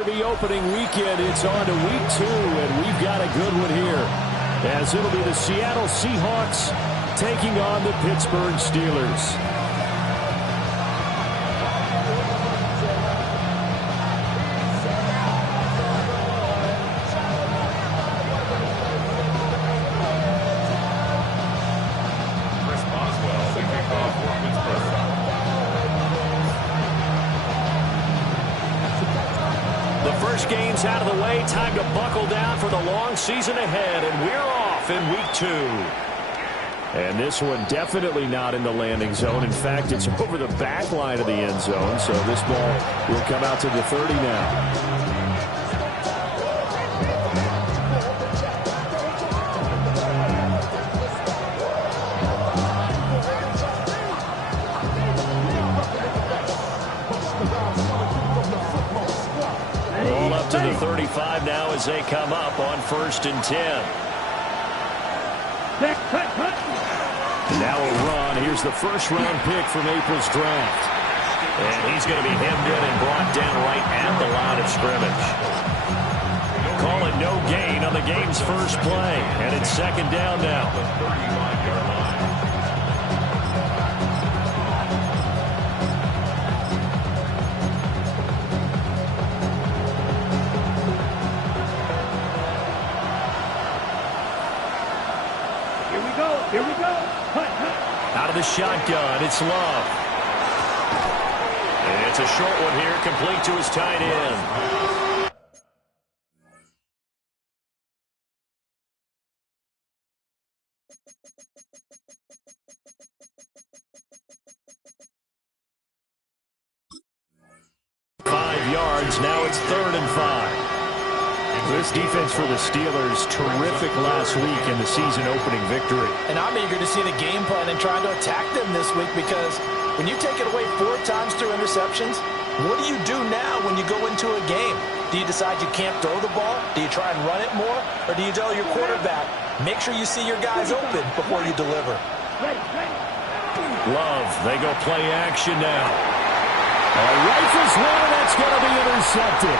The opening weekend, it's on to week 2, and we've got a good one here, as it'll be the Seattle Seahawks taking on the Pittsburgh Steelers. Games out of the way, time to buckle down for the long season ahead, and we're off in week 2. And this one definitely not in the landing zone. In fact, it's over the back line of the end zone, so this ball will come out to the 30 now. To the 35 now as they come up on 1st and 10. Now a run. Here's the first-round pick from April's draft. And he's going to be hemmed in and brought down right at the line of scrimmage. Call it no gain on the game's first play. And it's 2nd down now. Here we go. Out of the shotgun, it's Love. And it's a short one here, complete to his tight end. yards. Now it's 3rd and 5. This defense for the Steelers, terrific last week in the season-opening victory. And I'm eager to see the game plan and trying to attack them this week, because when you take it away 4 times through interceptions, what do you do now when you go into a game? Do you decide you can't throw the ball? Do you try and run it more? Or do you tell your quarterback, make sure you see your guys open before you deliver? Love, they go play action now. Rifles one, and that's going to be intercepted.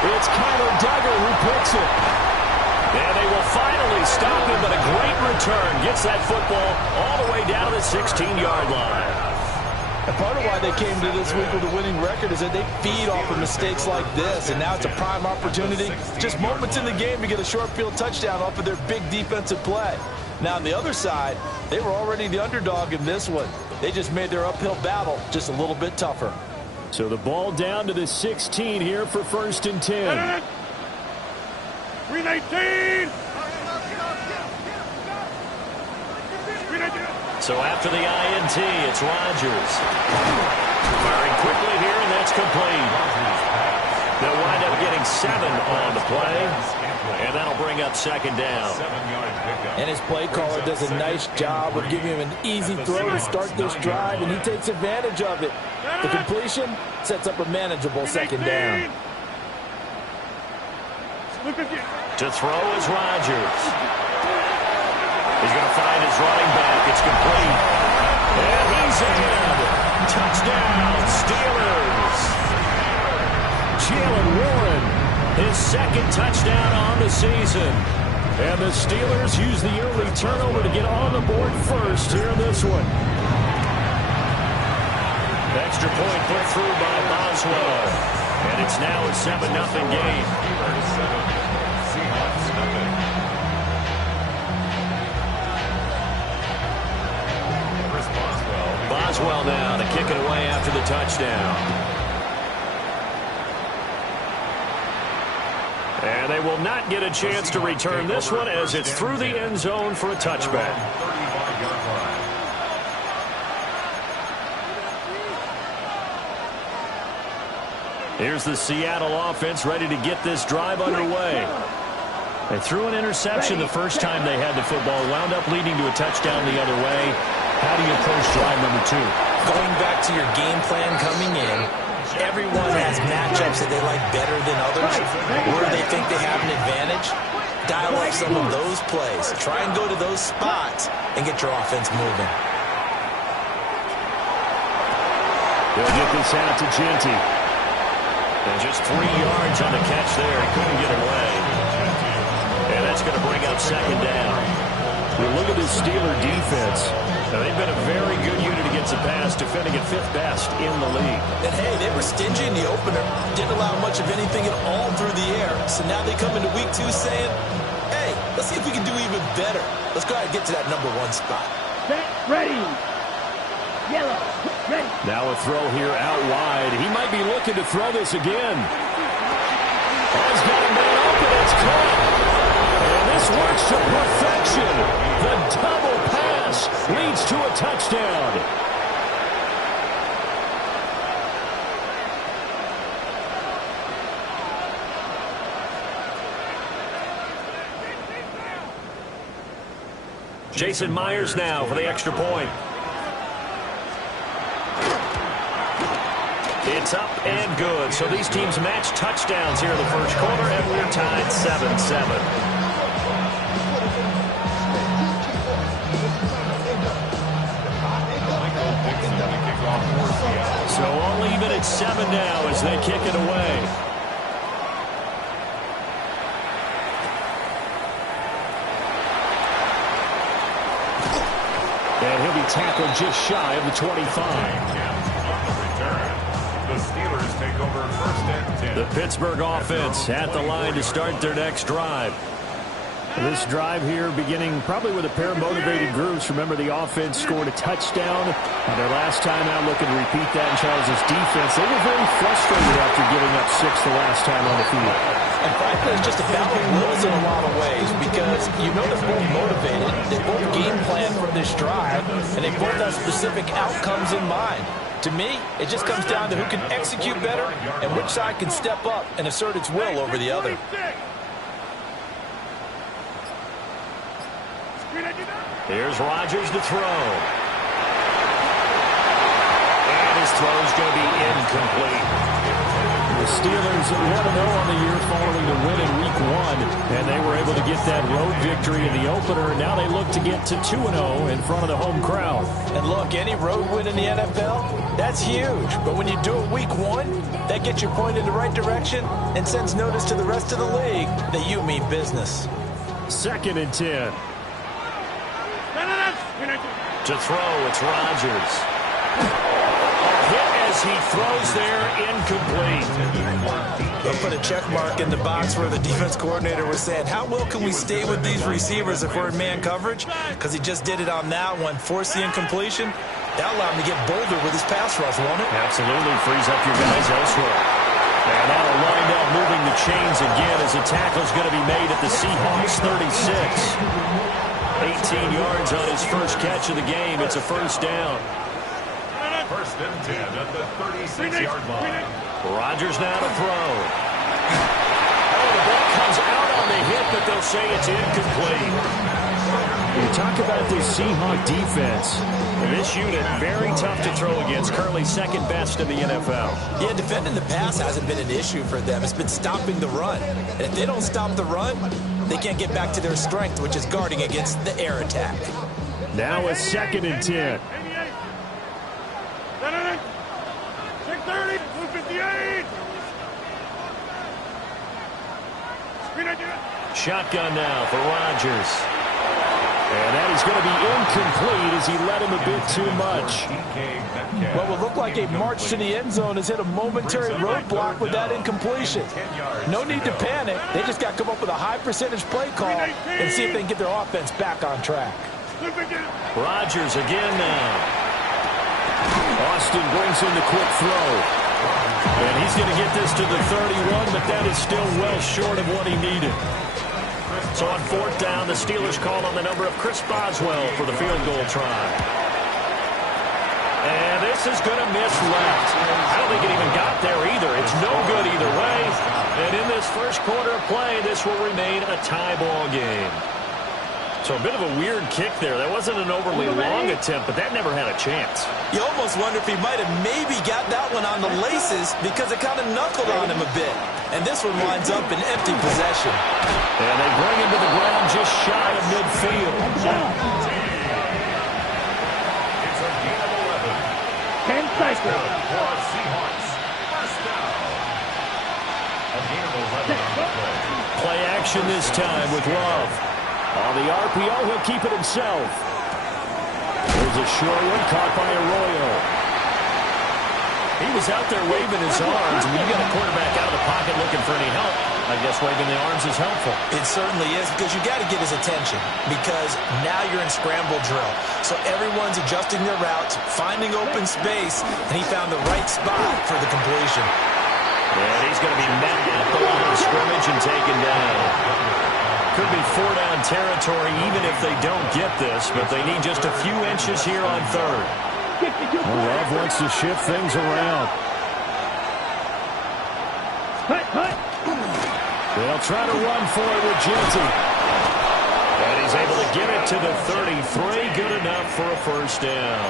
It's Kyler Duggar who picks it. And they will finally stop him, but a great return. Gets that football all the way down to the 16-yard line. And part of why they came to this week with a winning record is that they feed off of mistakes like this. And now it's a prime opportunity, just moments in the game, to get a short field touchdown off of their big defensive play. Now on the other side, they were already the underdog in this one. They just made their uphill battle just a little bit tougher. So the ball down to the 16 here for 1st and 10. 319. So after the INT, it's Rodgers. Firing quickly here, and that's complete. They'll wind up getting 7 on the play, and that'll bring up 2nd down. And his play caller does a nice job of giving him an easy throw to start this drive, and he takes advantage of it. The completion sets up a manageable 2nd down. To throw is Rodgers. He's going to find his running back. It's complete. And he's in. Touchdown, Steelers. Jalen Warren, his 2nd touchdown on the season. And the Steelers use the early turnover to get on the board first here in this one. Extra point put through by Boswell. And it's now a 7-0 game. Boswell now to kick it away after the touchdown. And they will not get a chance to return this one, as it's through the end zone for a touchback. Here's the Seattle offense ready to get this drive underway. They threw an interception the first time they had the football, wound up leading to a touchdown the other way. How do you approach drive number 2? Going back to your game plan coming in, everyone has matchups that they like better than others, where they think they have an advantage. Dial up some of those plays. Try and go to those spots and get your offense moving. They'll get this out to Genty. And just 3 yards on the catch there. He couldn't get away. And that's going to bring up second down. You look at this Steeler defense. Now, they've been a very good unit against the pass, defending at 5th best in the league. And, hey, they were stingy in the opener. Didn't allow much of anything at all through the air. So now they come into week 2 saying, hey, let's see if we can do even better. Let's go ahead and get to that number 1 spot. Set, ready. Yellow, ready. Now a throw here out wide. He might be looking to throw this again. He's got a man open. It's caught. And this works to perfection. The double pass leads to a touchdown. Jason Myers now for the extra point. It's up and good. So these teams match touchdowns here in the first quarter, and we're tied 7-7. So all even at 7 now as they kick it away. And he'll be tackled just shy of the 25. The Steelers take over first and 10. The Pittsburgh offense at the line to start their next drive. This drive here beginning probably with a pair of motivated groups. Remember, the offense scored a touchdown on their last time out, looking to repeat that in Charles' defense. They were very frustrated after giving up 6 the last time on the field. And frankly, it's just about wills in a lot of ways because you know they're both motivated. They both game plan for this drive, and they both have specific outcomes in mind. To me, it just comes down to who can execute better and which side can step up and assert its will over the other. Here's Rodgers to throw. And his throw's going to be incomplete. The Steelers 1-0 on the year following the win in Week 1, and they were able to get that road victory in the opener. Now they look to get to 2-0 in front of the home crowd. And look, any road win in the NFL, that's huge. But when you do it Week 1, that gets your point in the right direction and sends notice to the rest of the league that you mean business. 2nd and 10. To throw, it's Rodgers. Hit as he throws there, incomplete. They'll put a check mark in the box where the defense coordinator was saying, how well can we stay with these receivers if we're in man coverage? Because he just did it on that one, forced the incompletion. That allowed him to get bolder with his pass rush, won't it? Absolutely, frees up your guys elsewhere. And that'll wind up moving the chains again as the tackle's going to be made at the Seahawks 36. 18 yards on his first catch of the game. It's a first down. First and 10 at the 36-yard line. Rodgers now to throw. Oh, the ball comes out on the hit, but they'll say it's incomplete. We talk about this Seahawk defense. And this unit, very tough to throw against. Currently 2nd best in the NFL. Yeah, defending the pass hasn't been an issue for them. It's been stopping the run. And if they don't stop the run, they can't get back to their strength, which is guarding against the air attack. Now a 2nd and 10. 630, 258. Shotgun now for Rodgers. And that is going to be incomplete as he led him a bit too much. What will look like a march to the end zone has hit a momentary roadblock with that incompletion. No need to panic. They just got to come up with a high percentage play call and see if they can get their offense back on track. Rodgers again now. Austin brings in the quick throw. And he's going to get this to the 31, but that is still well short of what he needed. So on 4th down, the Steelers call on the number of Chris Boswell for the field goal try. And this is going to miss left. I don't think it even got there either. It's no good either way. And in this first quarter of play, this will remain a tie ball game. So a bit of a weird kick there. That wasn't an overly long attempt, but that never had a chance. You almost wonder if he might have maybe got that one on the laces because it kind of knuckled on him a bit. And this one winds up in empty possession. And they bring him to the ground just shy of midfield. It's a gain of 11. 10 seconds. For Seahawks. First down. gain of 11 on the play. Play action this time with Love. On the RPO, he'll keep it himself. There's a short one caught by Arroyo. He was out there waving his arms. When you got a quarterback out of the pocket looking for any help, I guess waving the arms is helpful. It certainly is, because you got to get his attention, because now you're in scramble drill. So everyone's adjusting their routes, finding open space, and he found the right spot for the completion. And he's going to be met at the line of scrimmage and taken down. Could be 4-down territory even if they don't get this, but they need just a few inches here on third. Well, Love wants to shift things around. They'll try to run for it with Genty. And he's able to get it to the 33. Good enough for a first down.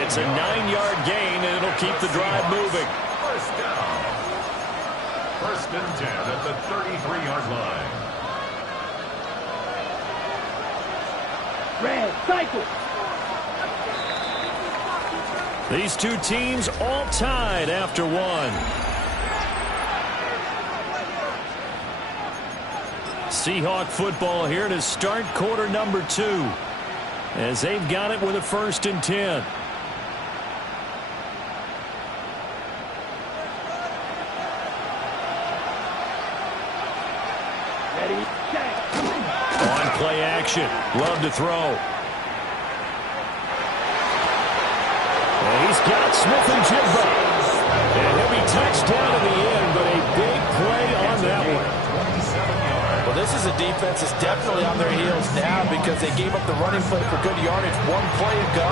It's a 9-yard gain, and it'll keep the drive moving. First down. First and 10 at the 33-yard line. Red, cycle. These two teams all tied after one. Seahawk football here to start quarter number 2, as they've got it with a 1st and 10. Ready, check. On play action, Love to throw. And he's got Smith and Jigba. A heavy touchdown in the end, but a big play on that one. Well, this is a defense that's definitely on their heels now, because they gave up the running play for good yardage one play ago.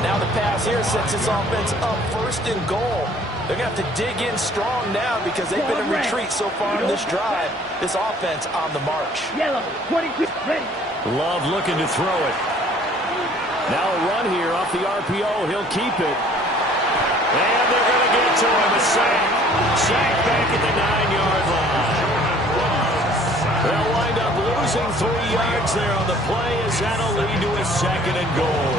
Now the pass here sets this offense up 1st and goal. They're going to have to dig in strong now, because they've been in retreat so far in this drive. This offense on the march. Yellow, 22, ready. Love looking to throw it. Now a run here off the RPO. He'll keep it. And they're going to get to him. A sack. Sack back at the 9-yard line. They'll wind up losing 3 yards there on the play, as that'll lead to a 2nd and goal.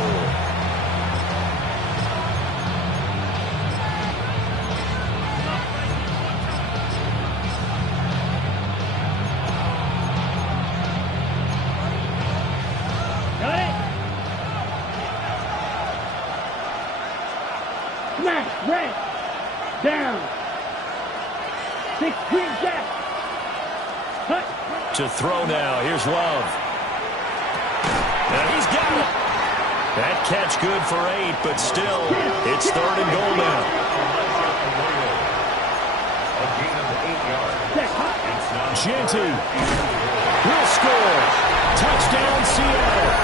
Got it. Smash, red. Down. 16 jack. Cut. To throw now. Here's Love. And he's got it. That catch good for 8, but still, it's 3rd and goal now. A gain of 8 yards. Genty will score. Touchdown, Seattle.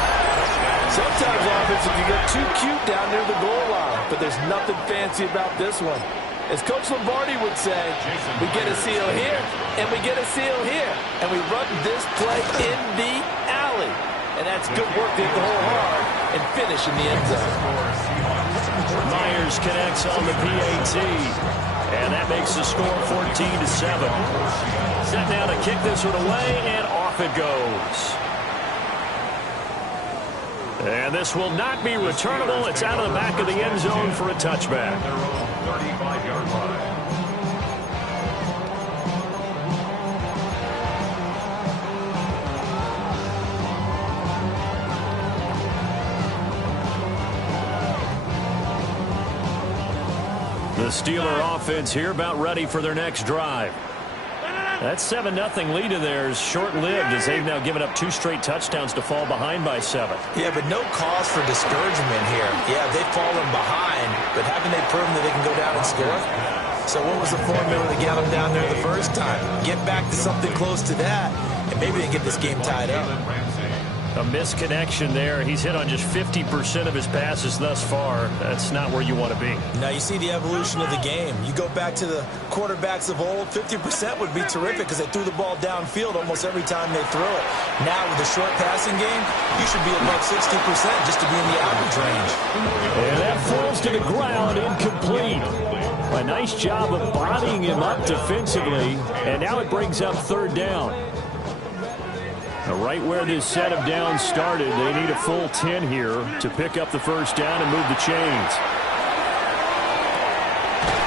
Sometimes offenses can get too cute down near the goal line, but there's nothing fancy about this one. As Coach Lombardi would say, we get a seal here, and we get a seal here, and we run this play in the alley. And that's good work to hit the hole hard and finish in the end zone. Myers connects on the PAT, and that makes the score 14-7. Set now to kick this one away, and off it goes. And this will not be returnable. It's out of the back of the end zone for a touchback. 35-yard line. The Steeler offense here about ready for their next drive. That 7-0 lead of theirs short-lived, as they've now given up 2 straight touchdowns to fall behind by 7. Yeah, but no cause for discouragement here. Yeah, they've fallen behind, but haven't they proven that they can go down and score? So what was the formula to get them down there the first time? Get back to something close to that, and maybe they get this game tied up. A misconnection there. He's hit on just 50% of his passes thus far. That's not where you want to be. Now you see the evolution of the game. You go back to the quarterbacks of old, 50% would be terrific because they threw the ball downfield almost every time they throw it. Now with the short passing game, you should be above 60% just to be in the average range. And that falls to the ground, incomplete. A nice job of bodying him up defensively, and now it brings up 3rd down. Right where this set of downs started, they need a full 10 here to pick up the first down and move the chains.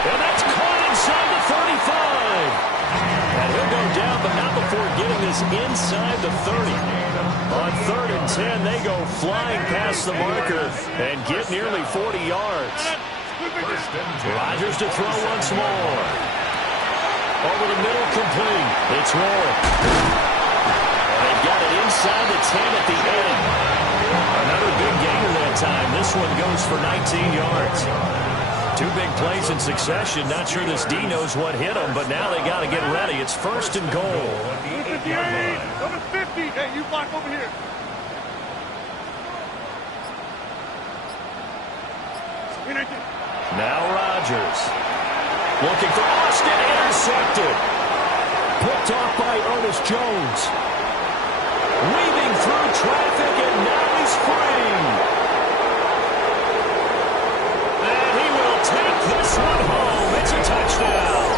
And that's caught inside the 35. before getting this inside the 30. On 3rd and 10, they go flying past the marker and get nearly 40 yards. Rodgers to throw once more. Over the middle, complete. It's Warren. And they've got it inside the 10 at the end. Another big gainer that time. This one goes for 19 yards. 2 big plays in succession. Not sure this D knows what hit them, but now they got to get ready. It's 1st and goal. Number 58, number 50. Hey, you block over here. Now Rodgers. Looking for Austin. Intercepted. Picked off by Ernest Jones. Weaving through traffic, and now he's free. Take this one home. It's a touchdown.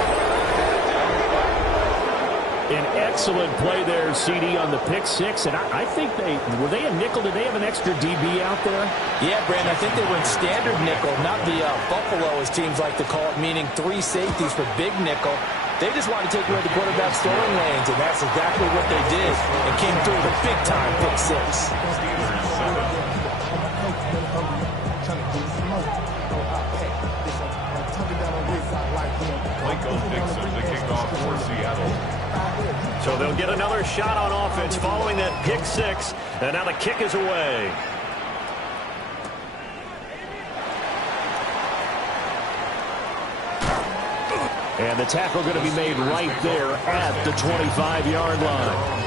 An excellent play there, CD, on the pick six. And I think were they a nickel? Did they have an extra DB out there? Yeah, Brandon, I think they went standard nickel, not the Buffalo, as teams like to call it, meaning 3 safeties for big nickel. They just wanted to take away the quarterback's throwing lanes, and that's exactly what they did. And came through with a big-time pick six. So they'll get another shot on offense following that pick six. And now the kick is away. And the tackle going to be made right there at the 25-yard line.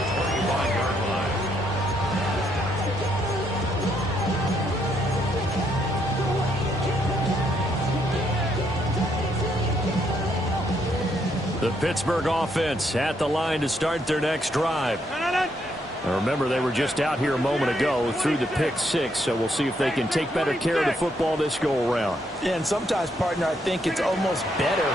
The Pittsburgh offense at the line to start their next drive. Now remember, they were just out here a moment ago through the pick six, so we'll see if they can take better care of the football this go-around. Yeah, and sometimes, partner, I think it's almost better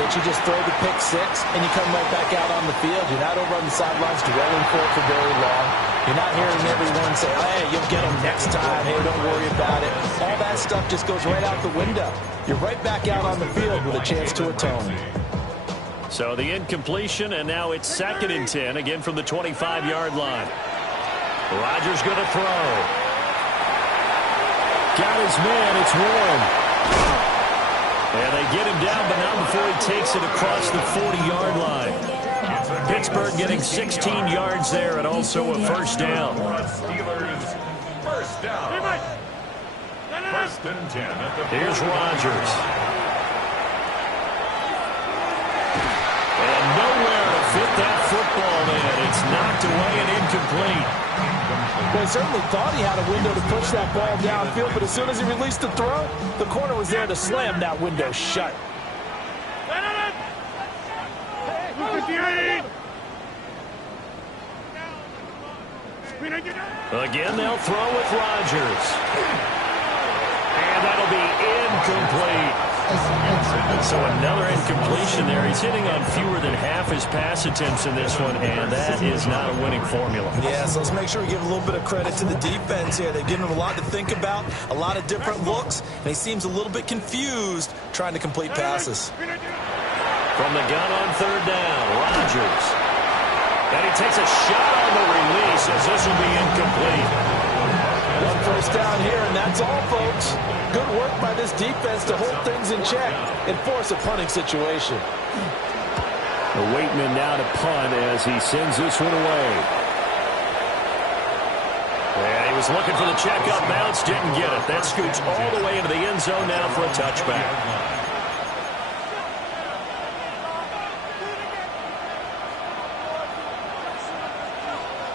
that you just throw the pick six and you come right back out on the field. You're not over on the sidelines dwelling for it for very long. You're not hearing everyone say, hey, you'll get them next time. Hey, don't worry about it. All that stuff just goes right out the window. You're right back out on the field with a chance to atone. So the incompletion, and now it's 2nd and 10, again from the 25-yard line. Rodgers going to throw. Got his man, it's Warren. And they get him down, but not before he takes it across the 40-yard line. Pittsburgh getting 16 yards there and also a first down. Steelers, first down. 1st and 10. Here's Rodgers. And nowhere to fit that football in. It's knocked away and incomplete. Well, he certainly thought he had a window to push that ball downfield, but as soon as he released the throw, the corner was there to slam that window shut. Again, they'll throw with Rodgers. And that'll be incomplete. So another incompletion there. He's hitting on fewer than half his pass attempts in this one, and that is not a winning formula. Yeah, so let's make sure we give a little bit of credit to the defense here. They've given him a lot to think about, a lot of different looks, and he seems a little bit confused trying to complete passes. From the gun on 3rd down, Rodgers. And he takes a shot on the release as this will be incomplete. 1 first down here, and that's all, folks. Good work by this defense to hold things in check and force a punting situation. The Waitman now to punt as he sends this one away. And he was looking for the checkup bounce, didn't get it. That scoots all the way into the end zone now for a touchback.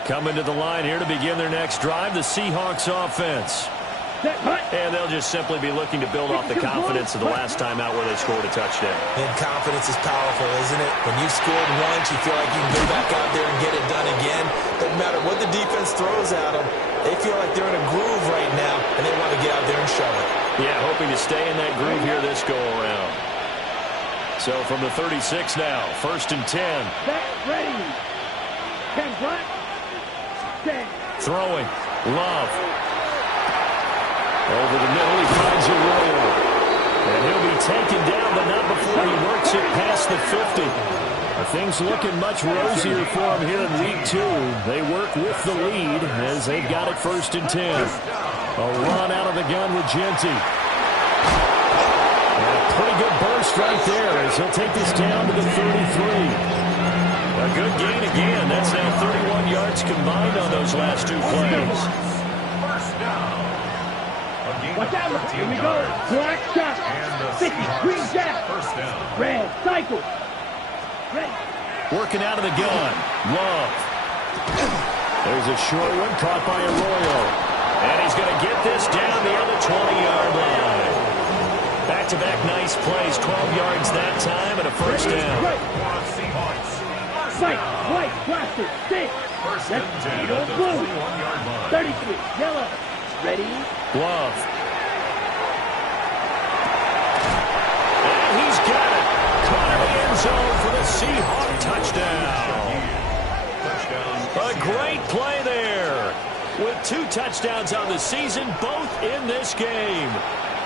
Coming to the line here to begin their next drive, the Seahawks offense. And they'll just simply be looking to build off the confidence of the last time out where they scored a touchdown. And confidence is powerful, isn't it? When you've scored once, you feel like you can go back out there and get it done again. Doesn't matter what the defense throws at them. They feel like they're in a groove right now, and they want to get out there and show it. Yeah, hoping to stay in that groove here this go-around. So from the 36 now, 1st and 10. Back ready. 10 front. Throwing. Love. Over the middle, he finds a roll. And he'll be taken down, but not before he works it past the 50. Things looking much rosier for them here in week 2. They work with the lead as they've got it 1st and 10. A run out of the gun with Genty. And a pretty good burst right there as he'll take this down to the 33. A good gain again. That's now 31 yards combined on those last 2 plays. First down. Watch out. Here we go. Black shot. 50. Green jack. First down. Red. Cycle. Red. Working out of the gun. Love. There's a short one caught by Arroyo. And he's going to get this down near the 20-yard line. Back-to-back nice plays. 12 yards that time and a first down. Right. White. White. Blaster. Stick. First and 10 at the Blue. 21-yard line. 33. Yellow. Ready. Love. And he's got it. Caught in the end zone for the Seahawk touchdown. A great play there. With 2 touchdowns on the season, both in this game.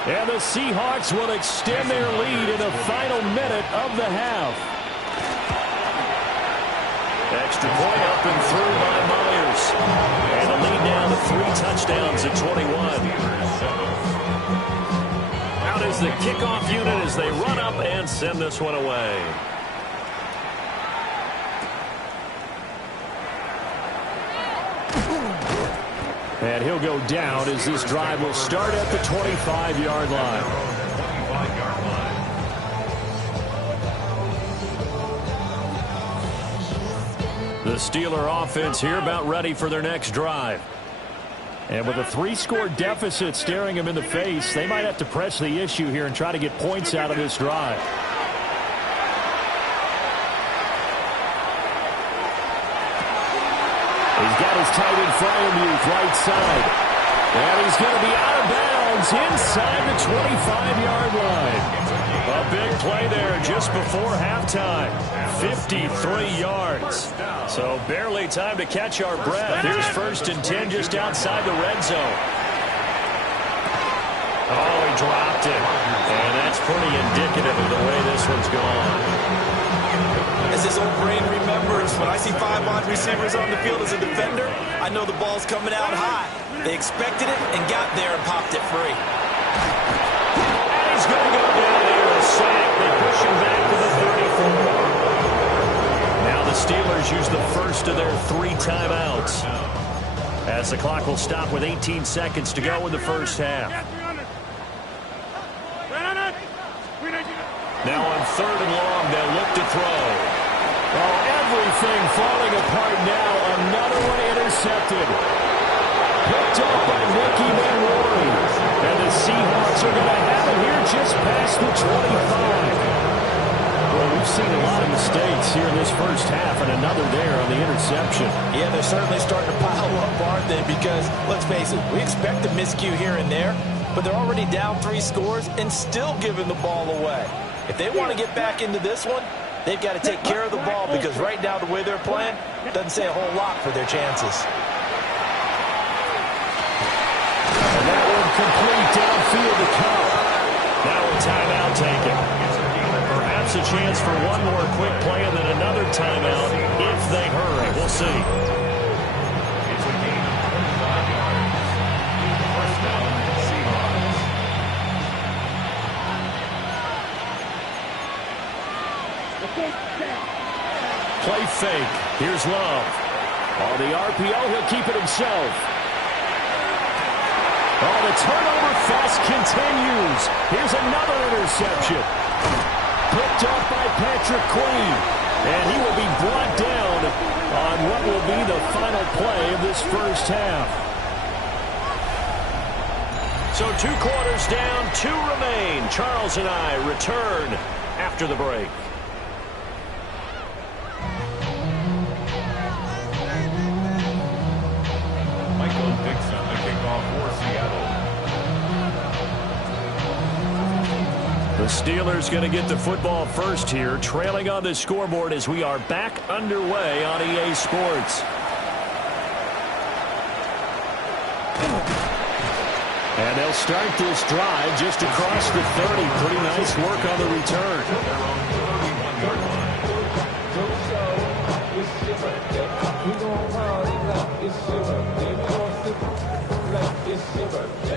And the Seahawks will extend their lead in the final minute of the half. Extra point up and through by Myers. And a lead down to 3 touchdowns at 21. Out is the kickoff unit as they run up and send this one away. And he'll go down as this drive will start at the 25-yard line. The Steeler offense here about ready for their next drive. And with a 3-score deficit staring them in the face, they might have to press the issue here and try to get points out of this drive. He's got his tight end Fryermuth right side. And he's going to be out of bounds inside the 25-yard line. A big play there just before halftime. 53 yards. So barely time to catch our breath. Here's 1st and 10 just outside the red zone. Oh, he dropped it. And that's pretty indicative of the way this one's gone. As his old brain remembers, when I see 5 wide receivers on the field as a defender, I know the ball's coming out high. They expected it and got there and popped it free. And he's going to go down there a sack. They push him back to the 34. Now the Steelers use the first of their 3 timeouts. As the clock will stop with 18 seconds to go in the first half. Now on 3rd and long, they'll look to throw. Oh, everything falling apart now. Another one intercepted. Picked up by Nicky Manwari. And the Seahawks are going to have it here just past the 25. Well, we've seen a lot of mistakes here in this first half, and another there on the interception. Yeah, they're certainly starting to pile up, aren't they? Because, let's face it, we expect a miscue here and there, but they're already down 3 scores and still giving the ball away. If they want to get back into this one, they've got to take care of the ball because right now the way they're playing doesn't say a whole lot for their chances. And that one complete downfield to Cup. Now a timeout taken. Perhaps a chance for one more quick play and then another timeout if they hurry. We'll see. It's a gain of 25 yards. First down, Seahawks. Play fake. Here's Love. On the RPO, he'll keep it himself. Oh, the turnover fest continues. Here's another interception. Picked up by Patrick Queen. And he will be brought down on what will be the final play of this first half. So 2 quarters down, 2 remain. Charles and I return after the break. The Steelers going to get the football first here, trailing on the scoreboard as we are back underway on EA Sports. And they'll start this drive just across the 30. Pretty nice work on the return.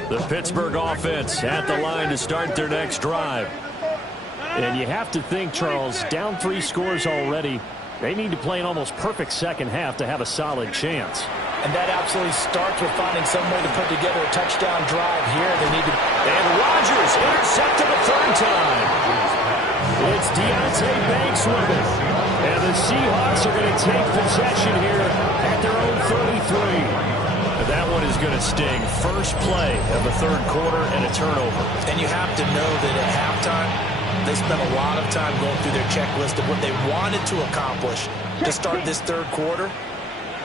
The Pittsburgh offense at the line to start their next drive. And you have to think, Charles, down 3 scores already. They need to play an almost perfect second half to have a solid chance. And that absolutely starts with finding some way to put together a touchdown drive here. They need to... And Rodgers intercepted the 3rd time. It's Deontay Banks with it. And the Seahawks are going to take possession here at their own 33. That one is going to sting. First play of the 3rd quarter and a turnover. And you have to know that at halftime, they spent a lot of time going through their checklist of what they wanted to accomplish to start this 3rd quarter.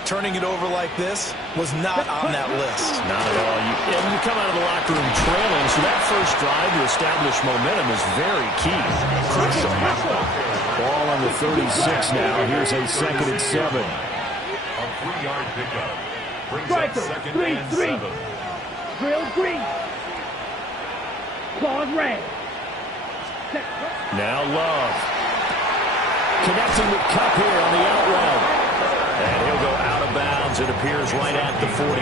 Turning it over like this was not on that list. Not at all. You come out of the locker room trailing, so that first drive to establish momentum is very key. Crucial. Ball on the 36 now. Here's a 2nd and 7. A 3-yard pickup. Brings up 2nd and 7. Drill green. Claws red. Now Love. Connecting with Kupp here on the out route. And he'll go out of bounds. It appears right at the 45.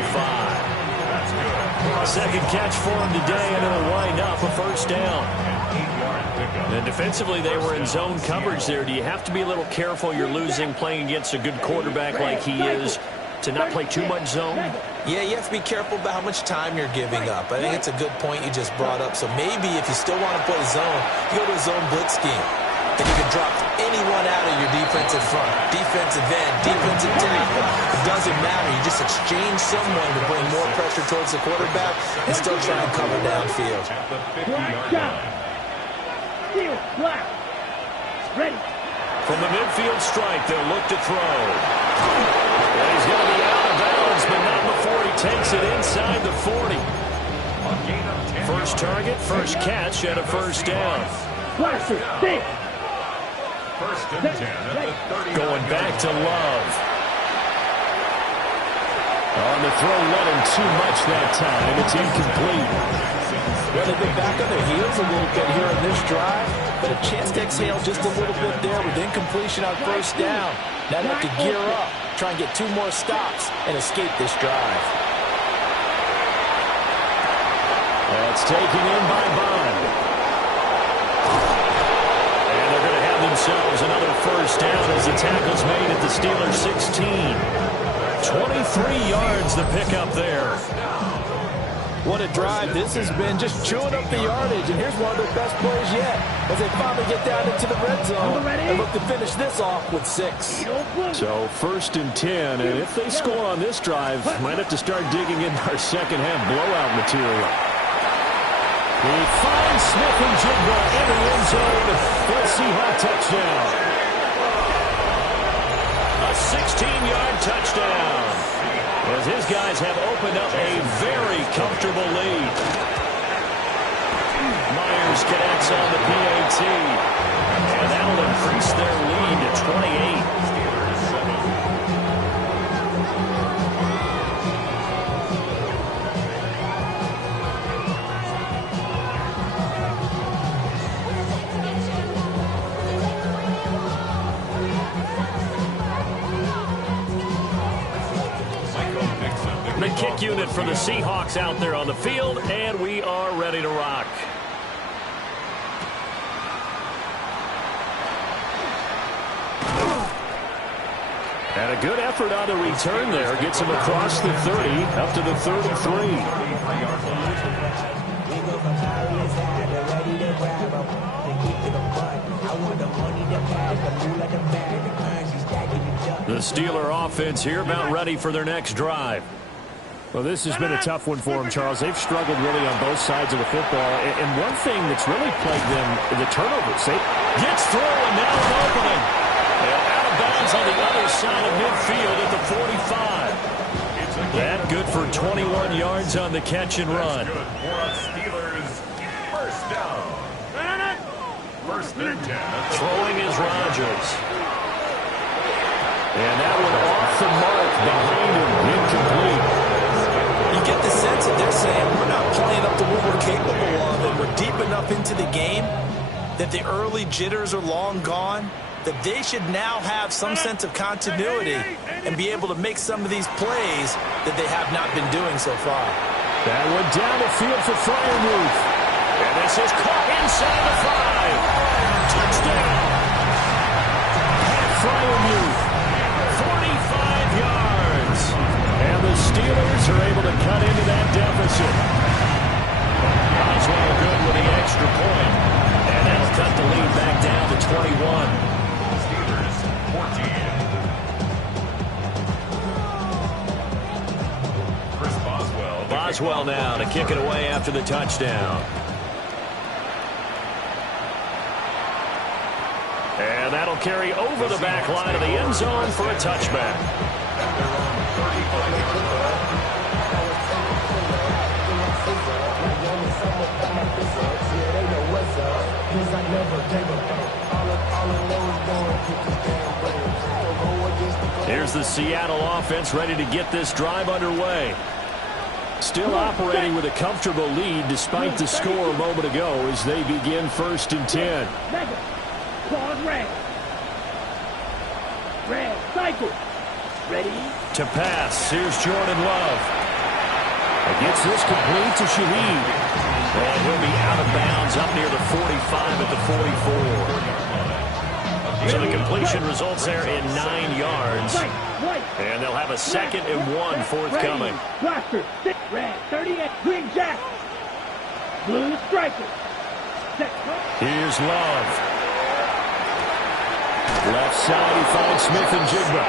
That's good. 2nd catch for him today, and it'll wind up a 1st down. An 8-yard pickup. And defensively, they were in zone coverage there. Do you have to be a little careful? You're losing playing against a good quarterback like he is to not play too much zone? Yeah, you have to be careful about how much time you're giving up. I think it's a good point you just brought up. So maybe if you still want to play zone, you go to a zone blitz scheme. And you can drop anyone out of your defensive front, defensive end, defensive tackle. It doesn't matter. You just exchange someone to bring more pressure towards the quarterback and still try and cover downfield. At the 50-yard line. Steel, black. Ready. From the midfield stripe, they'll look to throw. And he's going to be out of bounds, but not before he takes it inside the 40. A gain of 10 First target, first catch, and a 1st down. Blaster, stick. 1st and 10 at the 30. Going back to Love. On the throw, let him too much that time. It's incomplete. Well, they've been back on their heels a little bit here in this drive, but a chance to exhale just a little bit there with incompletion on 1st down. Now they have to gear up, try and get 2 more stops, and escape this drive. That's taken in by Bond. And they're going to have themselves another 1st down as the tackle's made at the Steelers' 16. 23 yards the pickup there. What a drive this has been, just chewing up the yardage. And here's one of their best plays yet as they finally get down into the red zone and look to finish this off with 6. So 1st and 10, and if they score on this drive, might have to start digging into our second half blowout material. He finds Smith and Jigba in the end zone for a Seahawk touchdown. A 16-yard touchdown, as his guys have opened up a very comfortable lead. Myers connects on the PAT, and that'll increase their lead to 28. The kick unit for the Seahawks out there on the field, and we are ready to rock. And a good effort on the return there. Gets him across the 30, up to the 33. The Steeler offense here about ready for their next drive. Well, this has been a tough one for them, Charles. They've struggled really on both sides of the football. And one thing that's really plagued them, the turnovers. They gets through, and now an opening. And out of bounds on the other side of midfield at the 45. That good for 21 yards on the catch and run. Good for a Steelers 1st down. 1st and 10. Throwing is Rodgers. And that one off the mark behind him, incomplete. You get the sense that they're saying we're not playing up to what we're capable of, and we're deep enough into the game that the early jitters are long gone. that they should now have some sense of continuity and be able to make some of these plays that they have not been doing so far. That one down the field for Freiermuth. And this is caught inside the 5. Touchdown. Pat Freiermuth, 45 yards. And the Steelers are able to cut into that deficit. Boswell good with the extra point. And that'll cut the lead back down to 21. Steelers 14. Chris Boswell. Boswell now to kick it away after the touchdown. And that'll carry over the back line of the end zone for a touchback. Here's the Seattle offense ready to get this drive underway. Still operating with a comfortable lead despite the score a moment ago as they begin 1st and 10. Claude red. Red, cycle. Ready? To pass, here's Jordan Love. Gets this complete to Shaheed. And he'll be out of bounds up near the 45 at the 44. So the completion results there in 9 yards. And they'll have a 2nd and 1 forthcoming. Roster, red, 38, green jack. Blue striker. Here's Love. Left side, he finds Smith and Jigba.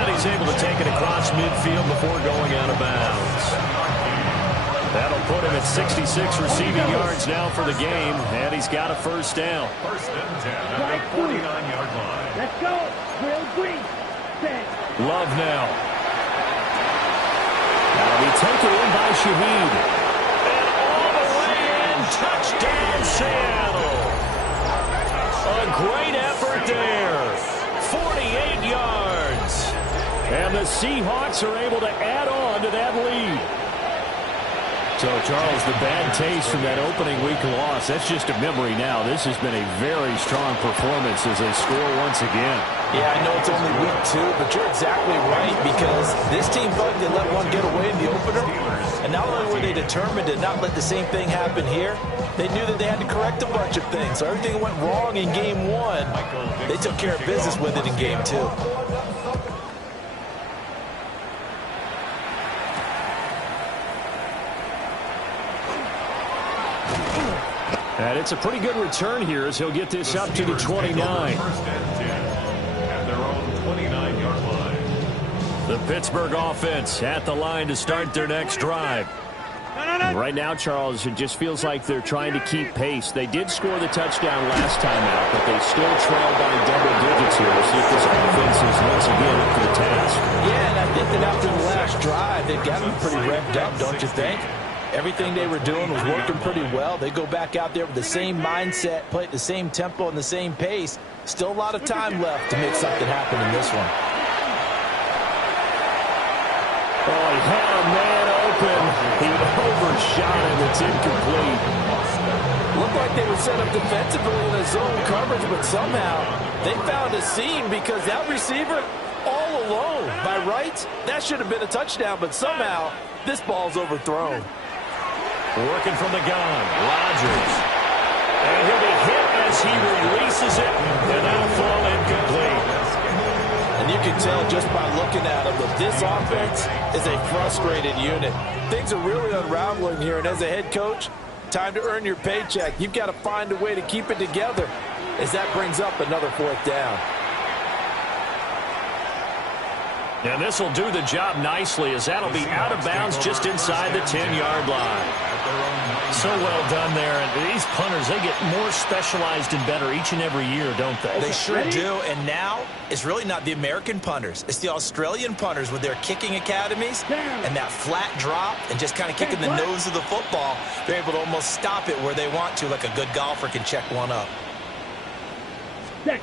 And he's able to take it across midfield before going out of bounds. That'll put him at 66 receiving yards now for the game, and he's got a 1st down. 1st and 10 at the 49-yard line. Let's go. Real green. Set. Love now. Now be taken in by Shaheed. And all the way in, touchdown Seattle. A great effort there. 48 yards. And the Seahawks are able to add on to that lead. So, Charles, the bad taste from that opening week loss, that's just a memory now. This has been a very strong performance as they score once again. Yeah, I know it's only week 2, but you're exactly right because this team thought they let one get away in the opener. And not only were they determined to not let the same thing happen here, they knew that they had to correct a bunch of things. So everything that went wrong in game 1, they took care of business with it in game 2. And it's a pretty good return here as he'll get this up to the 29. 1st and 10 at their own 29-yard line. The Pittsburgh offense at the line to start their next drive. Right now, Charles, it just feels like they're trying to keep pace. They did score the touchdown last time out, but they still trail by double digits here. We'll see if this offense is once again up to the task. Yeah, and I think that after the last drive, they've got them pretty revved up, don't you think? Everything they were doing was working pretty well. They go back out there with the same mindset, play at the same tempo and the same pace. Still a lot of time left to make something happen in this one. Oh, he had a man open. He overshot him. It's incomplete. Looked like they were set up defensively in a zone coverage, but somehow they found a seam because that receiver all alone. By rights, that should have been a touchdown, but somehow this ball's overthrown. Working from the gun, Rodgers. And he'll be hit as he releases it, and that'll fall incomplete. And you can tell just by looking at him that this offense is a frustrated unit. Things are really unraveling here, and as a head coach, time to earn your paycheck. You've got to find a way to keep it together as that brings up another 4th down. And this will do the job nicely as that'll be out of bounds just inside the 10-yard line. So well done there. And these punters, they get more specialized and better each and every year, don't they? They sure do. And now it's really not the American punters. It's the Australian punters with their kicking academies and that flat drop and just kind of kicking the nose of the football. They're able to almost stop it where they want to, like a good golfer can check one up. The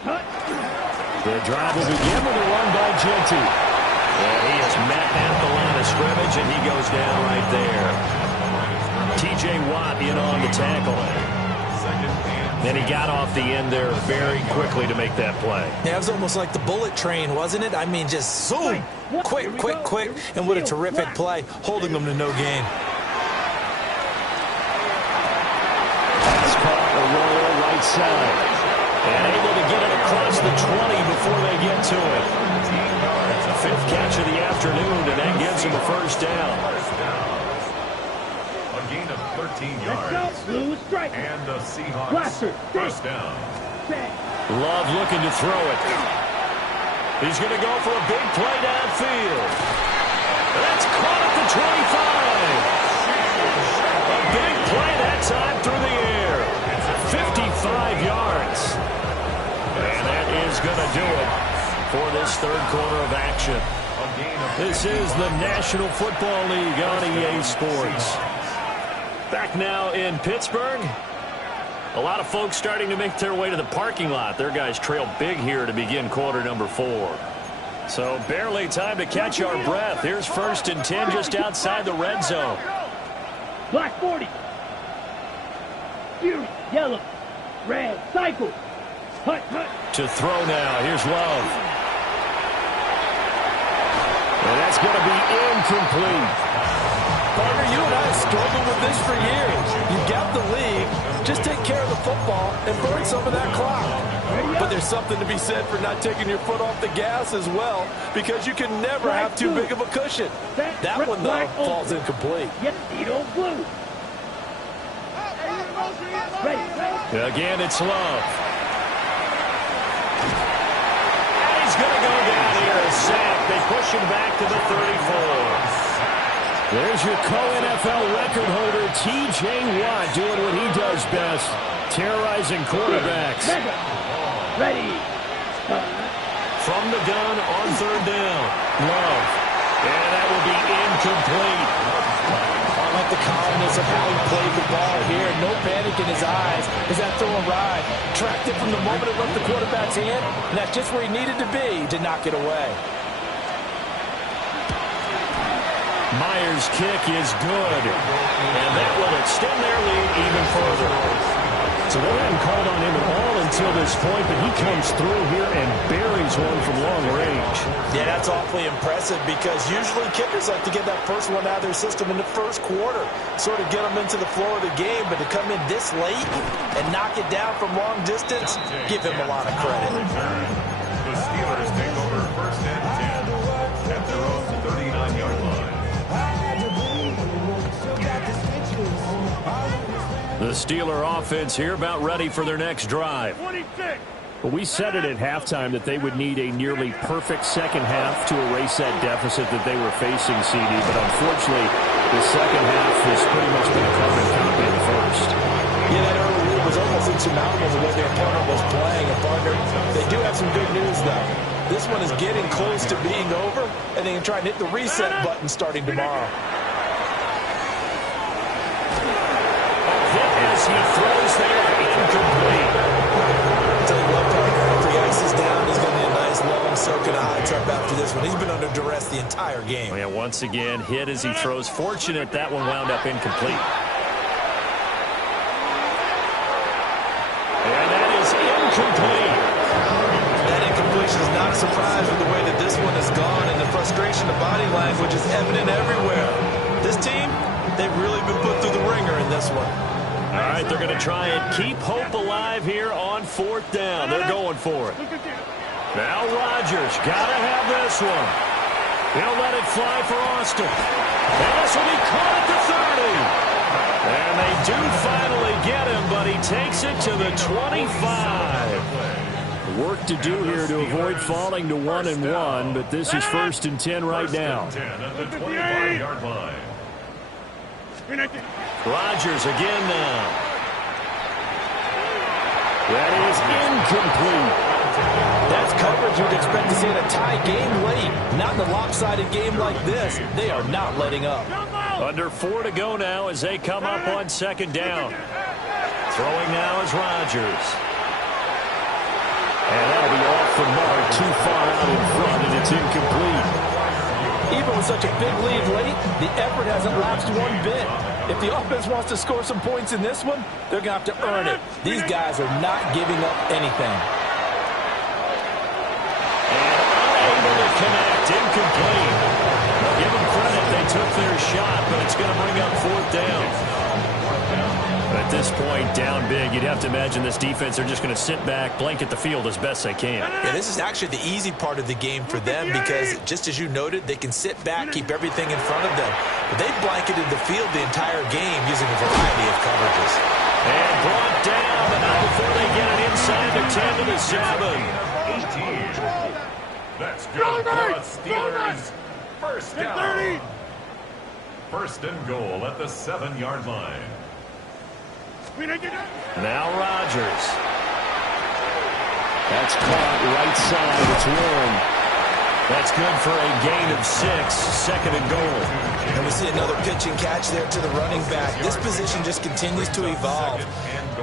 drive will begin with a run by Genty. And he is met at the line of scrimmage, and he goes down right there. T.J. Watt in on the tackle. 2nd and And he got off the end there very quickly to make that play. Yeah, it was almost like the bullet train, wasn't it? I mean, just zoom. Quick, and what a terrific play, holding them to no gain. Pass caught a roll right side. And able to get it across the 20 before they get to it. It's the 5th catch of the afternoon, and that gives him a first down. A gain of 13 yards. And the Seahawks first down. Love looking to throw it. He's going to go for a big play downfield. That's caught at the 25. A big play that time through the air. 55 yards. And that is going to do it for this third quarter of action. This is the National Football League on EA Sports. Back now in Pittsburgh. A lot of folks starting to make their way to the parking lot. Their guys trail big here to begin quarter number 4. So barely time to catch our breath. Here's 1st and 10 just outside the red zone. Black 40. Yellow. Red. Cycle. Hut. To throw now. Here's Love. And that's going to be incomplete. Partner, you and I have struggled with this for years. You've got the lead. Just take care of the football and burn some of that clock. But there's something to be said for not taking your foot off the gas as well, because you can never have too big of a cushion. That one, though, falls incomplete. Blue. Again, it's Love. And he's going to go down here. A sack. They push him back to the 34. There's your co-NFL record holder, T.J. Watt, doing what he does best, terrorizing quarterbacks. Ready. From the gun on 3rd down. Love. And that will be incomplete. I like the calmness of how he played the ball here. No panic in his eyes as that throw arrived. Tracked it from the moment it left the quarterback's hand, and that's just where he needed to be to knock it away. Myers' kick is good, and that will extend their lead even further. So they haven't called on him at all until this point, but he comes through here and buries one from long range. Yeah, that's awfully impressive, because usually kickers like to get that first one out of their system in the first quarter, sort of get them into the flow of the game, but to come in this late and knock it down from long distance, give him a lot of credit. The Steelers take over 1st and 10 at their own 39-yard line. The Steeler offense here about ready for their next drive. 26. Well, we said it at halftime that they would need a nearly perfect second half to erase that deficit that they were facing, CD, but unfortunately the second half has pretty much been a carbon copy of the first. Yeah, that early lead was almost insurmountable the way their opponent was playing. And partner, they do have some good news, though. This one is getting close to being over, and they can try and hit the reset button starting tomorrow. As he throws there, incomplete. Tell you what, partner, after the ice is down, there's going to be a nice long soak and a high trip after this one. He's been under duress the entire game. Yeah, once again, hit as he throws. Fortunate that one wound up incomplete. And that is incomplete. That incompletion is not a surprise with the way that this one has gone, and the frustration of body language is evident everywhere. This team, they've really been put through the ringer in this one. All right, they're going to try and keep hope alive here on 4th down. They're going for it. Now Rodgers got to have this one. He'll let it fly for Austin. And this will be caught at the 30. And they do finally get him, but he takes it to the 25. Work to do here to avoid falling to 1-1, but this is 1st and 10 right now. 10 at the 25-yard line. Rodgers again now. That is incomplete. That's coverage you'd expect to see in a tie game late. Not in a lopsided game like this. They are not letting up. Under 4 to go now as they come up on 2nd down. Throwing now is Rodgers. And that'll be off the mark, too far out in front, and it's incomplete. Even with such a big lead late, the effort hasn't lapsed one bit. If the offense wants to score some points in this one, they're going to have to earn it. These guys are not giving up anything. And unable to connect, incomplete. Give them credit, they took their shot, but it's going to bring up 4th down. At this point, down big, you'd have to imagine this defense, they're just going to sit back, blanket the field as best they can. Yeah, this is actually the easy part of the game for them because, just as you noted, they can sit back, keep everything in front of them. But they've blanketed the field the entire game using a variety of coverages. And brought down, but not before they get it inside the 10 to the 7. 18. That's good for the Steelers. First down. First and goal at the 7-yard line. Now Rodgers. That's caught right side. It's one. That's good for a gain of 6. Second and goal. And we see another pitch and catch there to the running back. This position just continues to evolve.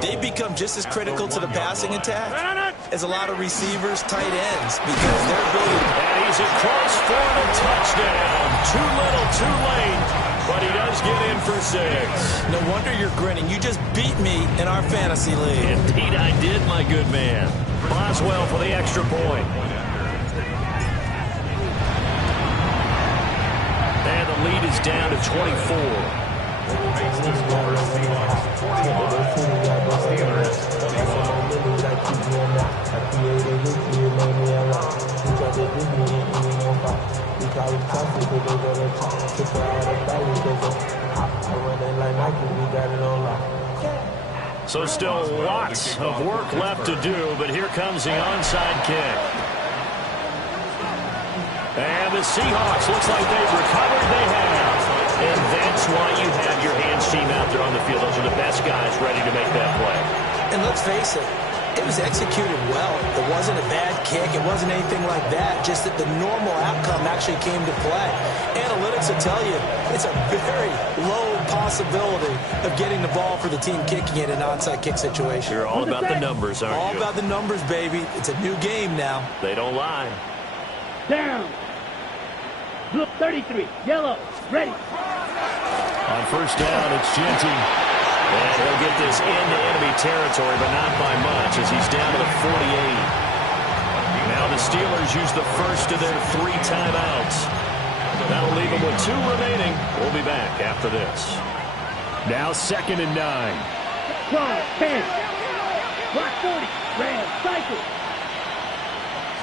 They become just as critical to the passing attack as a lot of receivers, tight ends, because they're ability. And he's across for a touchdown. Too little, too late. But he does get in for 6. No wonder you're grinning. You just beat me in our fantasy league. Indeed I did, my good man. Boswell for the extra point. And the lead is down to 24. So still lots of work left to do, but here comes the onside kick. And the Seahawks, looks like they've recovered. They have. And that's why you have your hands team out there on the field. Those are the best guys ready to make that play. And let's face it, it was executed well. It wasn't a bad kick. It wasn't anything like that. Just that the normal outcome actually came to play. Analytics will tell you it's a very low possibility of getting the ball for the team kicking it in an onside kick situation. You're all about the numbers, aren't you? All about the numbers, baby. It's a new game now. They don't lie. Down. Blue 33. Yellow. Ready. On first down, it's Genty. And he'll get this into enemy territory, but not by much as he's down to the 48. Now the Steelers use the first of their 3 timeouts. That'll leave them with 2 remaining. We'll be back after this. Now 2nd and 9. 12, 10. Block 40. Ram. Cycle.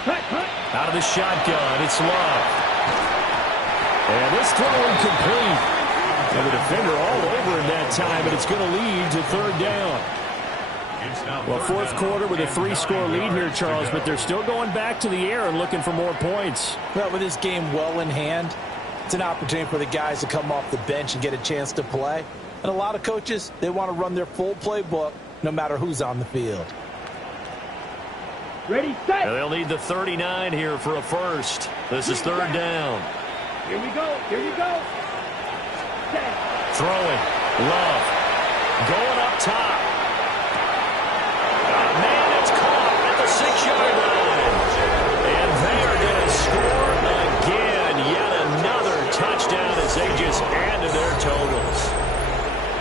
Cut. Out of the shotgun, it's Love. And this throw incomplete. And the defender all over in that time, and it's going to lead to 3rd down. Well, 4th quarter with a 3-score lead here, Charles, but they're still going back to the air and looking for more points. Well, with this game well in hand, it's an opportunity for the guys to come off the bench and get a chance to play. And a lot of coaches, they want to run their full playbook no matter who's on the field. Ready, set. Now they'll need the 39 here for a first. This is 3rd down. Here we go. Here you go. Set. Throwing. Love. Going up top. Man, it's caught at the 6-yard line. And they are going to score again. Yet another touchdown as they just add to their totals.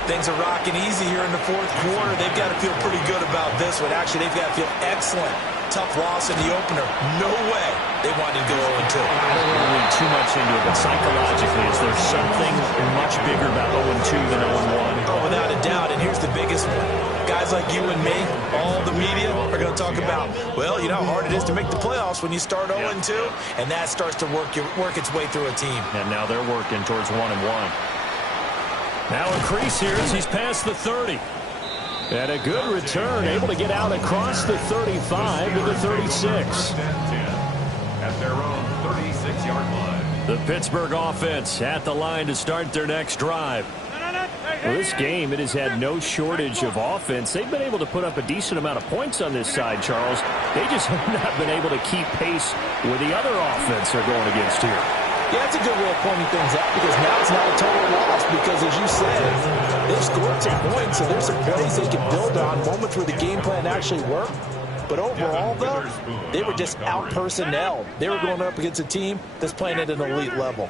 Things are rocking easy here in the 4th quarter. They've got to feel pretty good about this one. Actually, they've got to feel excellent. Tough loss in the opener. No way they wanted to go 0-2. I don't want to read too much into it, but psychologically, is there something much bigger about 0-2 than 0-1? Oh, without a doubt, and here's the biggest one. Guys like you and me, all the media, are going to talk about, well, you know how hard it is to make the playoffs when you start 0-2, and that starts to work its way through a team. And now they're working towards 1-1. Now a crease here as he's past the 30. And a good return, able to get out across the 35 to the 36. At their own 36-yard line. The Pittsburgh offense at the line to start their next drive. Well, this game, it has had no shortage of offense. They've been able to put up a decent amount of points on this side, Charles. They just have not been able to keep pace with the other offense they're going against here. Yeah, that's a good way of pointing things out because now it's not a total loss because, as you said, they've scored some points, so there's some plays they can build on, moments where the game plan actually worked. But overall, though, they were just out-personnelled. They were going up against a team that's playing at an elite level.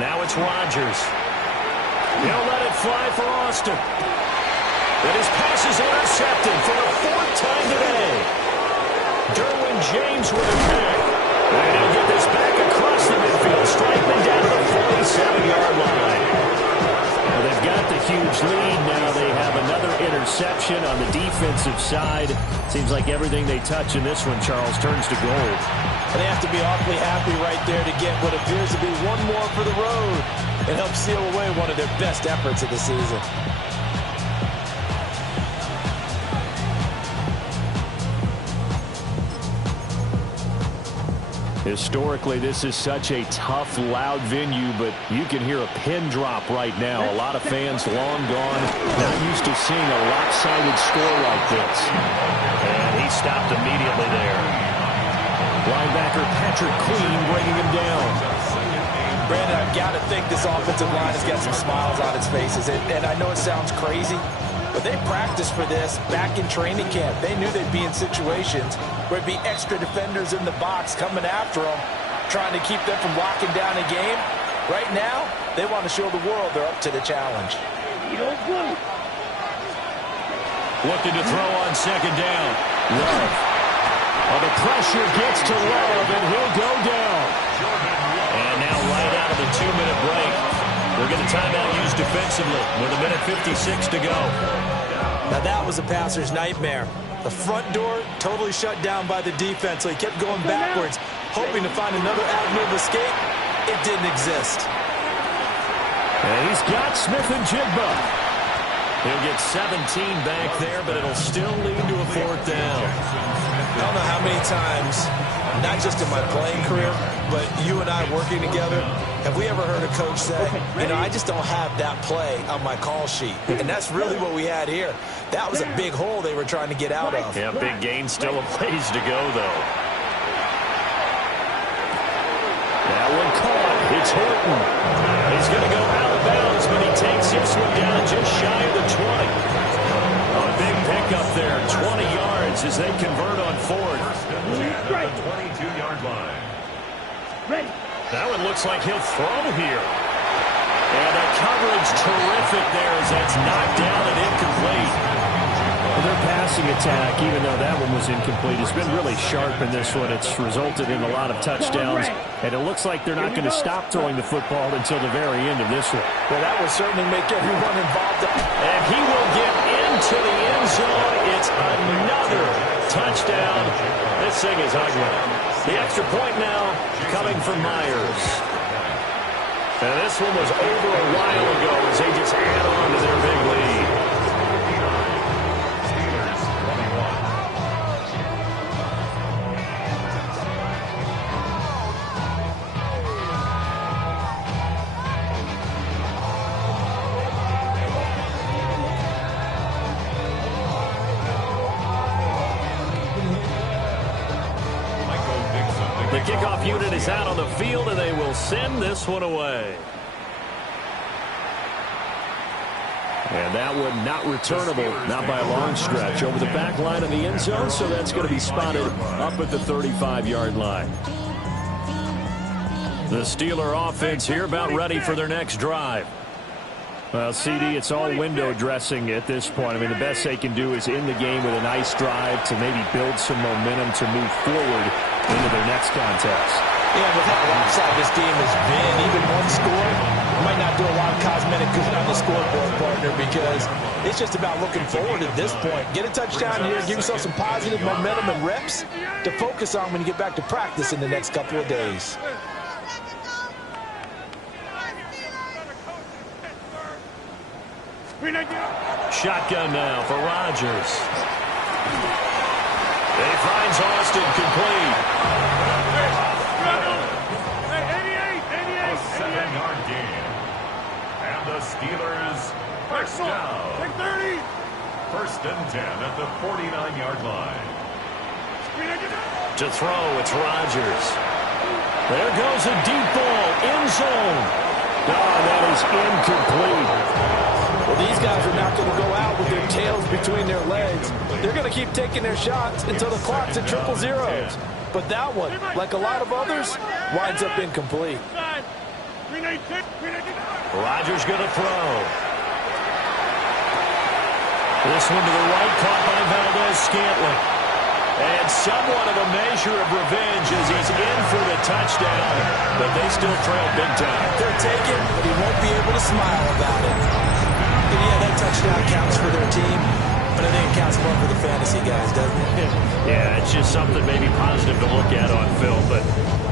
Now it's Rodgers. He'll let it fly for Austin. And his pass is intercepted for the 4th time today. Derwin James with a pick. And he'll get this back across the midfield, striking down to the 47-yard line. Well, they've got the huge lead now. They have another interception on the defensive side. Seems like everything they touch in this one, Charles, turns to gold. And they have to be awfully happy right there to get what appears to be one more for the road and help seal away one of their best efforts of the season. Historically, this is such a tough, loud venue, but you can hear a pin drop right now. A lot of fans long gone, not used to seeing a lopsided score like this. And he stopped immediately there. Linebacker Patrick Queen bringing him down. Brandon, I've got to think this offensive line has got some smiles on its faces. And I know it sounds crazy, but they practiced for this back in training camp. They knew they'd be in situations where it'd be extra defenders in the box coming after them, trying to keep them from locking down a game. Right now, they want to show the world they're up to the challenge. Looking to throw on 2nd down. Love. Oh, the pressure gets to Love, and he'll go down. And now right out of the 2-minute break, we're going to timeout used defensively with 1:56 to go. Now that was a passer's nightmare. The front door totally shut down by the defense, so he kept going backwards, hoping to find another avenue of escape. It didn't exist. And he's got Smith and Jigba. He'll get 17 back there, but it'll still lead to a 4th down. I don't know how many times, not just in my playing career, but you and I working together, have we ever heard a coach say, you know, I just don't have that play on my call sheet. And that's really what we had here. That was a big hole they were trying to get out of. Yeah, big gain, still a ways to go, though. That one caught. It's Horton. He's going to go out of bounds, but he takes this one down just shy of the 20. A big pickup there, 20 yards as they convert on 4th. At the 22-yard line. Ready. That one looks like he'll throw here. And the coverage terrific there as that's knocked down and incomplete. Well, their passing attack, even though that one was incomplete, has been really sharp in this one. It's resulted in a lot of touchdowns, and it looks like they're not going to stop throwing the football until the very end of this one. Well, that will certainly make everyone involved. And he will get into the end zone. It's another touchdown. This thing is ugly. The extra point now coming from Myers. And this one was over a while ago as they just add on to their big lead. The kickoff unit is out on the field, and they will send this one away. And that one not returnable, not by a long stretch, over the back line of the end zone, so that's going to be spotted up at the 35-yard line. The Steeler offense here about ready for their next drive. Well, CD, it's all window dressing at this point. I mean, the best they can do is end the game with a nice drive to maybe build some momentum to move forward into their next contest. Yeah, with how lopsided this game has been, even one score might not do a lot of cosmetic good on the scoreboard, partner, because it's just about looking forward at this point. Get a touchdown here, give yourself some positive momentum and reps to focus on when you get back to practice in the next couple of days. Shotgun now for Rodgers. And he finds Austin complete. A 7-yard gain. And the Steelers first down. 1st and 10 at the 49-yard line. To throw, it's Rodgers. There goes a deep ball, end zone. Oh, that is incomplete. Well, these guys are not going to go out with their tails between their legs. They're going to keep taking their shots until the clock's at triple zeros. But that one, like a lot of others, winds up incomplete. Rodgers going to throw. This one to the right, caught by Valdez-Scantling. And somewhat of a measure of revenge as he's in for the touchdown, but they still trail big time. They're taken, but he won't be able to smile about it. And yeah, that touchdown counts for their team, but I think it counts more for the fantasy guys, doesn't it? Yeah, it's just something maybe positive to look at on film, but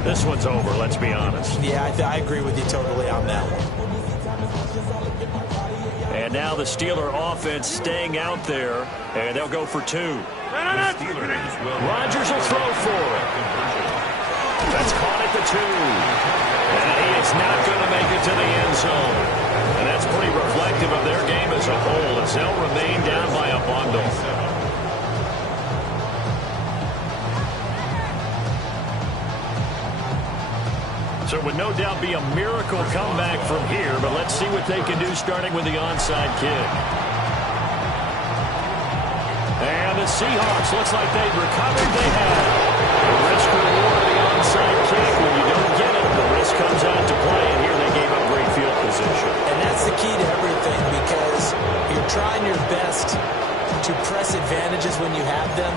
this one's over, let's be honest. Yeah, I agree with you totally on that one. And now the Steeler offense staying out there, and they'll go for two. Rodgers will throw for it. That's caught at the 2. And he is not going to make it to the end zone. And that's pretty reflective of their game as a whole, as they'll remain down by a bundle. So it would no doubt be a miracle comeback from here, but let's see what they can do starting with the onside kick. And the Seahawks, looks like they've recovered. They have. The risk reward of the onside kick. When you don't get it, the risk comes out to play, and here they gave up great field position. And that's the key to everything, because you're trying your best to press advantages when you have them.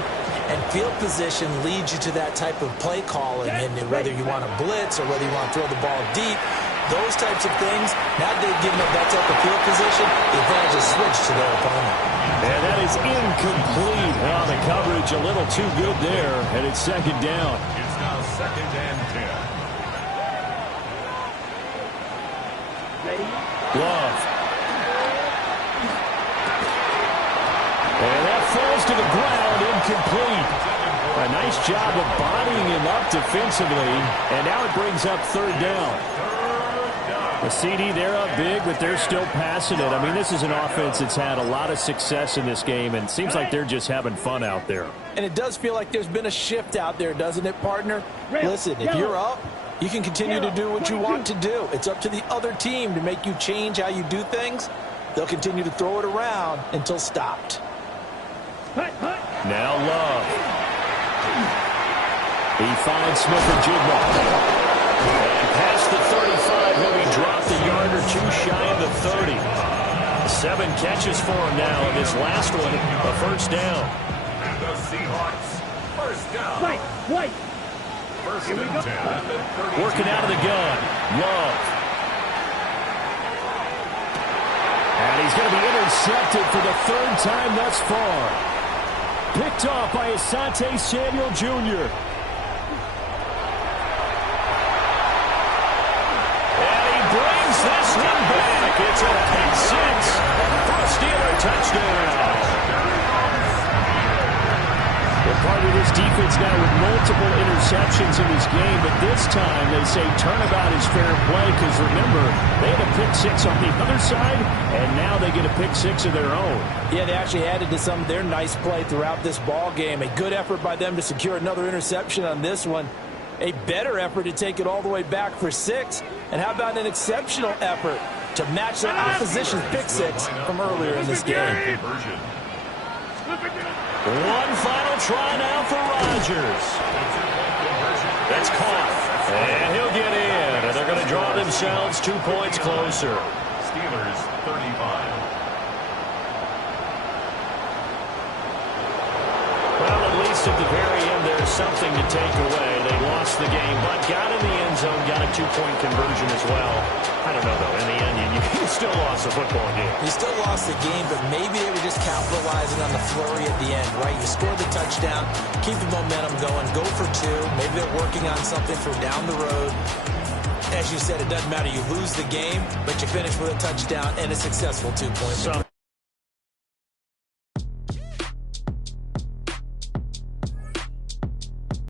And field position leads you to that type of play calling, and whether you want to blitz or whether you want to throw the ball deep, those types of things, now that they've given up that type of field position, the advantage is switched to their opponent. And that is incomplete. Well, the coverage a little too good there, and it's second down. It's now 2nd and 10. Love. And that falls to the ground, incomplete. A nice job of bodying him up defensively, and now it brings up 3rd down. The CD, they're up big, but they're still passing it. I mean, this is an offense that's had a lot of success in this game, and it seems like they're just having fun out there. And it does feel like there's been a shift out there, doesn't it, partner? Listen, if you're up, you can continue to do what you want to do. It's up to the other team to make you change how you do things. They'll continue to throw it around until stopped. Now Love. He finds Smith-Njigba. And past the 35, he'll be dropped a yard or two shy of the 30. 7 catches for him now, and this last one, a 1st down. And the Seahawks, 1st down. White. 1st and 10 at the 32. Working out of the gun. Love. And he's going to be intercepted for the 3rd time thus far. Picked off by Asante Samuel Jr. And he brings this one back. It's a pick 6 for a Steeler touchdown. Well, part of this defense now with multiple interceptions in this game, but this time they say turnabout is fair play because, remember, they had a pick 6 on the other side, and now they get a pick 6 of their own. Yeah, they actually added to some of their nice play throughout this ball game. A good effort by them to secure another interception on this one. A better effort to take it all the way back for 6. And how about an exceptional effort to match the opposition's pick 6 from earlier in this game? One final try now for Rodgers. That's caught. And he'll get in. And they're going to draw themselves 2 points closer. Steelers 35. Well, at least at the very end, there's something to take away. They lost the game, but got in the end zone, got a 2-point conversion as well. I don't know, though. In the end, you still lost the football game. You still lost the game, but maybe they were just capitalizing on the flurry at the end, right? You score the touchdown, keep the momentum going, go for 2. Maybe they're working on something for down the road. As you said, it doesn't matter. You lose the game, but you finish with a touchdown and a successful 2-point.